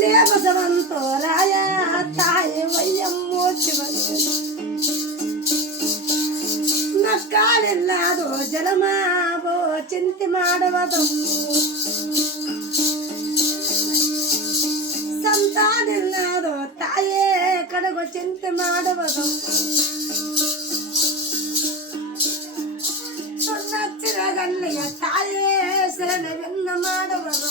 ತಂದೆ ಬಸವಂತರಾಯ ತಾಯಿ ವಯ್ಯಮ್ಮೋ ಶಿವನೇ ಮಕ್ಕಳೆಲ್ಲದು ಜಲಮಾವೋ ಚಿಂತೆ ಮಾಡುವುದು ಸಂತಾನೆಲ್ಲದು ತಾಯೇ ಕಡಗು ಚಿಂತೆ ಮಾಡುವುದು ಸೊನ್ನಚ್ಚಿರ ಗಲ್ಲಿಯ ತಾಯೇ ಶರಣವೆನ್ನ ಮಾಡುವುದು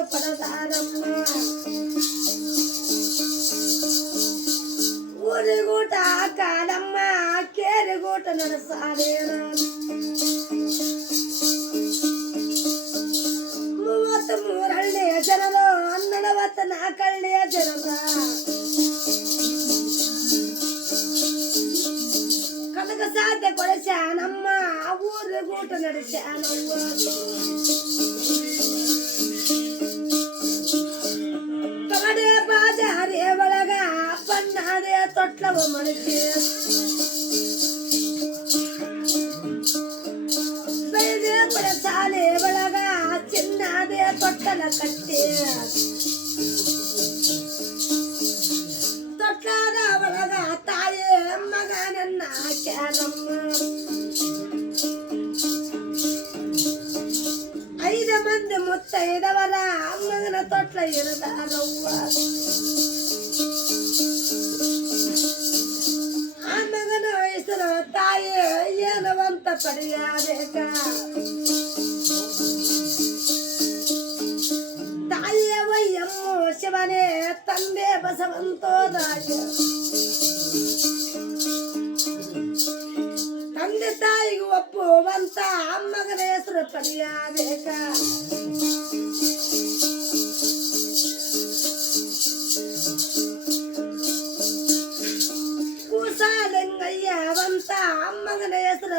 ಬಾಳ ಎದ್ದು ಪಡದಾರಮ್ಮ ಊರಿಗೂಟ ಕಾಲಮ್ಮ ಕೇರಿಗೂಟ ನಡೆಸಾರೇನ ಮೂವತ್ತು ಮೂರಳ್ಳಿಯ ಜನರು ಹನ್ನೆರಡವತ್ತು ನಾಲ್ಕಳ್ಳಿಯ ಜನರ ಕನಕ ಸಾಧ್ಯ ಕೊಡಿಸ್ಯಾನಮ್ಮ ಊರಿಗೂಟ ನಡೆಸ್ಯಾನವ್ವ ಬಣ್ಣಾದೆ ತೊಟ್ಲವ ಮಡಿಕೆ ಬೆಳೆದೆ ಪಡ ಸಾಲೆ ಒಳಗ ಚಿನ್ನಾದೆ ತೊಟ್ಟಲ ಕಟ್ಟೆ ತೊಟ್ಲಾದ ಒಳಗ ತಾಯಿ ಮಗನನ್ನ ಕ್ಯಾರಮ್ಮ ಐದು ಮಂದಿ ಮುತ್ತೈದವರ ಮಗನ ತೊಟ್ಲ ಇರದಾರವ್ವ ಏನವಂತ ಪಡೆಯಬೇಕ. ತಾಯಿಯ ವಯ್ಯಮ್ಮು ಶಿವನೇ ತಂದೆ ಬಸವಂತೋದಾಯ ತಂದೆ ತಾಯಿಗೂ ಒಪ್ಪುವಂತ ಅಮ್ಮಗನ ಹೆಸರು ಪಡೆಯಬೇಕ. మంగళ యసుర